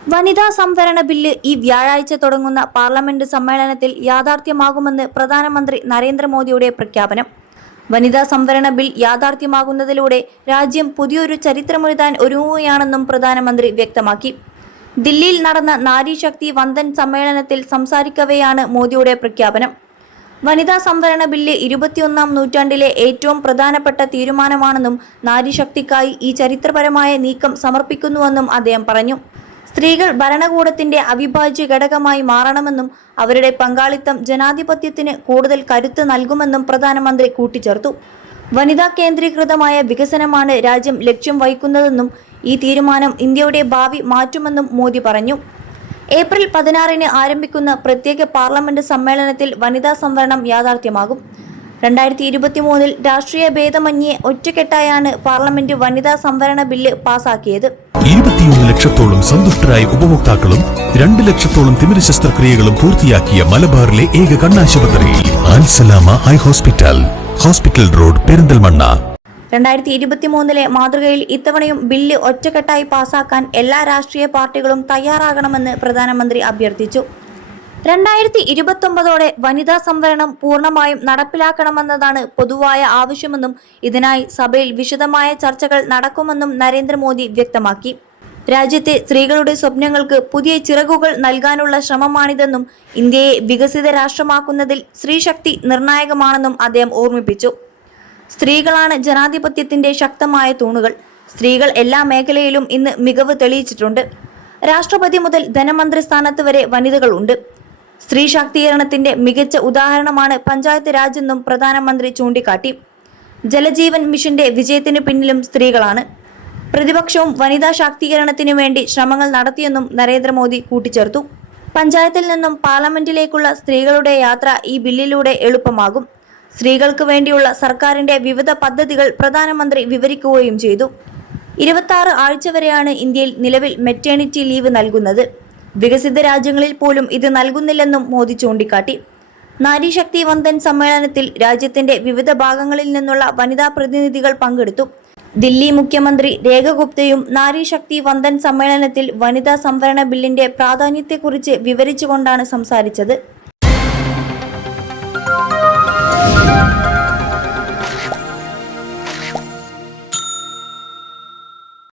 വനിതാ സംവരണ ബില്ല് ഈ വ്യാഴാഴ്ച തുടങ്ങുന്ന പാർലമെന്റ് സമ്മേളനത്തിൽ യാഥാർത്ഥ്യമാകുമെന്ന് പ്രധാനമന്ത്രി നരേന്ദ്രമോദിയുടെ പ്രഖ്യാപനം. വനിതാ സംവരണ ബിൽ യാഥാർത്ഥ്യമാകുന്നതിലൂടെ രാജ്യം പുതിയൊരു ചരിത്രമെഴുതാൻ ഒരുങ്ങുകയാണെന്നും പ്രധാനമന്ത്രി വ്യക്തമാക്കി. ദില്ലിയിൽ നടന്ന നാരീശക്തി വന്ദൻ സമ്മേളനത്തിൽ സംസാരിക്കവെയാണ് മോദിയുടെ പ്രഖ്യാപനം. വനിതാ സംവരണ ബില്ല് 21-ാം നൂറ്റാണ്ടിലെ ഏറ്റവും പ്രധാനപ്പെട്ട തീരുമാനമാണെന്നും നാരീശക്തിക്കായി ഈ ചരിത്രപരമായ നീക്കം സമർപ്പിക്കുന്നുവെന്നും അദ്ദേഹം പറഞ്ഞു. സ്ത്രീകൾ ഭരണകൂടത്തിന്റെ അവിഭാജ്യ ഘടകമായി മാറണമെന്നും അവരുടെ പങ്കാളിത്തം ജനാധിപത്യത്തിന് കൂടുതൽ കരുത്ത് നൽകുമെന്നും പ്രധാനമന്ത്രി കൂട്ടിച്ചേർത്തു. വനിതാ കേന്ദ്രീകൃതമായ വികസനമാണ് രാജ്യം ലക്ഷ്യം വയ്ക്കുന്നതെന്നും ഈ തീരുമാനം ഇന്ത്യയുടെ ഭാവി മാറ്റുമെന്നും മോദി പറഞ്ഞു. ഏപ്രിൽ 16-ന് ആരംഭിക്കുന്ന പ്രത്യേക പാർലമെന്റ് സമ്മേളനത്തിൽ വനിതാ സംവരണം യാഥാർത്ഥ്യമാകും. 2023-ൽ രാഷ്ട്രീയ ഭേദമന്യേ ഒറ്റക്കെട്ടായാണ് പാർലമെന്റ് വനിതാ സംവരണ ബില്ല് പാസാക്കിയത്. 21 ലക്ഷത്തോളം സന്തുഷ്ടരായ ഉപഭോക്താക്കളും 2 ലക്ഷത്തോളം തിമിര ശസ്ത്രക്രിയകളും പൂർത്തിയാക്കിയ മലബാറിലെ ഏക കണ്ണാശുപത്രി Al Salama eye hospital, hospital road, Perinthalmanna. 2023-ലെ മാതൃകയിൽ ഇത്തവണയും ബില്ല് ഒറ്റക്കെട്ടായി പാസാക്കാൻ എല്ലാ രാഷ്ട്രീയ പാർട്ടികളും തയ്യാറാകണമെന്ന് പ്രധാനമന്ത്രി അഭ്യർത്ഥിച്ചു. 2029-ഓടെ വനിതാ സംവരണം പൂർണ്ണമായും നടപ്പിലാക്കണമെന്നതാണ് പൊതുവായ ആവശ്യമെന്നും ഇതിനായി സഭയിൽ വിശദമായ ചർച്ചകൾ നടക്കുമെന്നും നരേന്ദ്രമോദി വ്യക്തമാക്കി. രാജ്യത്തെ സ്ത്രീകളുടെ സ്വപ്നങ്ങൾക്ക് പുതിയ ചിറകുകൾ നൽകാനുള്ള ശ്രമമാണിതെന്നും ഇന്ത്യയെ വികസിത രാഷ്ട്രമാക്കുന്നതിൽ സ്ത്രീശക്തി നിർണായകമാണെന്നും അദ്ദേഹം ഓർമ്മിപ്പിച്ചു. സ്ത്രീകളാണ് ജനാധിപത്യത്തിന്റെ ശക്തമായ തൂണുകൾ. സ്ത്രീകൾ എല്ലാ മേഖലയിലും ഇന്ന് മികവ് തെളിയിച്ചിട്ടുണ്ട്. രാഷ്ട്രപതി മുതൽ ധനമന്ത്രി സ്ഥാനത്ത് വരെ വനിതകളുണ്ട്. സ്ത്രീ ശാക്തീകരണത്തിന്റെ മികച്ച ഉദാഹരണമാണ് പഞ്ചായത്ത് രാജ് എന്നും പ്രധാനമന്ത്രി ചൂണ്ടിക്കാട്ടി. ജലജീവൻ മിഷന്റെ വിജയത്തിന് പിന്നിലും സ്ത്രീകളാണ്. പ്രതിപക്ഷവും വനിതാ ശാക്തീകരണത്തിനു വേണ്ടി ശ്രമങ്ങൾ നടത്തിയെന്നും നരേന്ദ്രമോദി കൂട്ടിച്ചേർത്തു. പഞ്ചായത്തിൽ നിന്നും പാർലമെന്റിലേക്കുള്ള സ്ത്രീകളുടെ യാത്ര ഈ ബില്ലിലൂടെ എളുപ്പമാകും. സ്ത്രീകൾക്ക് വേണ്ടിയുള്ള സർക്കാരിന്റെ വിവിധ പദ്ധതികൾ പ്രധാനമന്ത്രി വിവരിക്കുകയും ചെയ്തു. 26 ആഴ്ച വരെയാണ് ഇന്ത്യയിൽ നിലവിൽ മെറ്റേണിറ്റി ലീവ് നൽകുന്നത്. വികസിത രാജ്യങ്ങളിൽ പോലും ഇത് നൽകുന്നില്ലെന്നും മോദി ചൂണ്ടിക്കാട്ടി. നാരീശക്തി വന്ദൻ സമ്മേളനത്തിൽ രാജ്യത്തിന്റെ വിവിധ ഭാഗങ്ങളിൽ നിന്നുള്ള വനിതാ പ്രതിനിധികൾ പങ്കെടുത്തു. ദില്ലി മുഖ്യമന്ത്രി രേഖ ഗുപ്തയും നാരീശക്തി വന്ദൻ സമ്മേളനത്തിൽ വനിതാ സംവരണ ബില്ലിന്റെ പ്രാധാന്യത്തെക്കുറിച്ച് വിവരിച്ചുകൊണ്ടാണ് സംസാരിച്ചത്.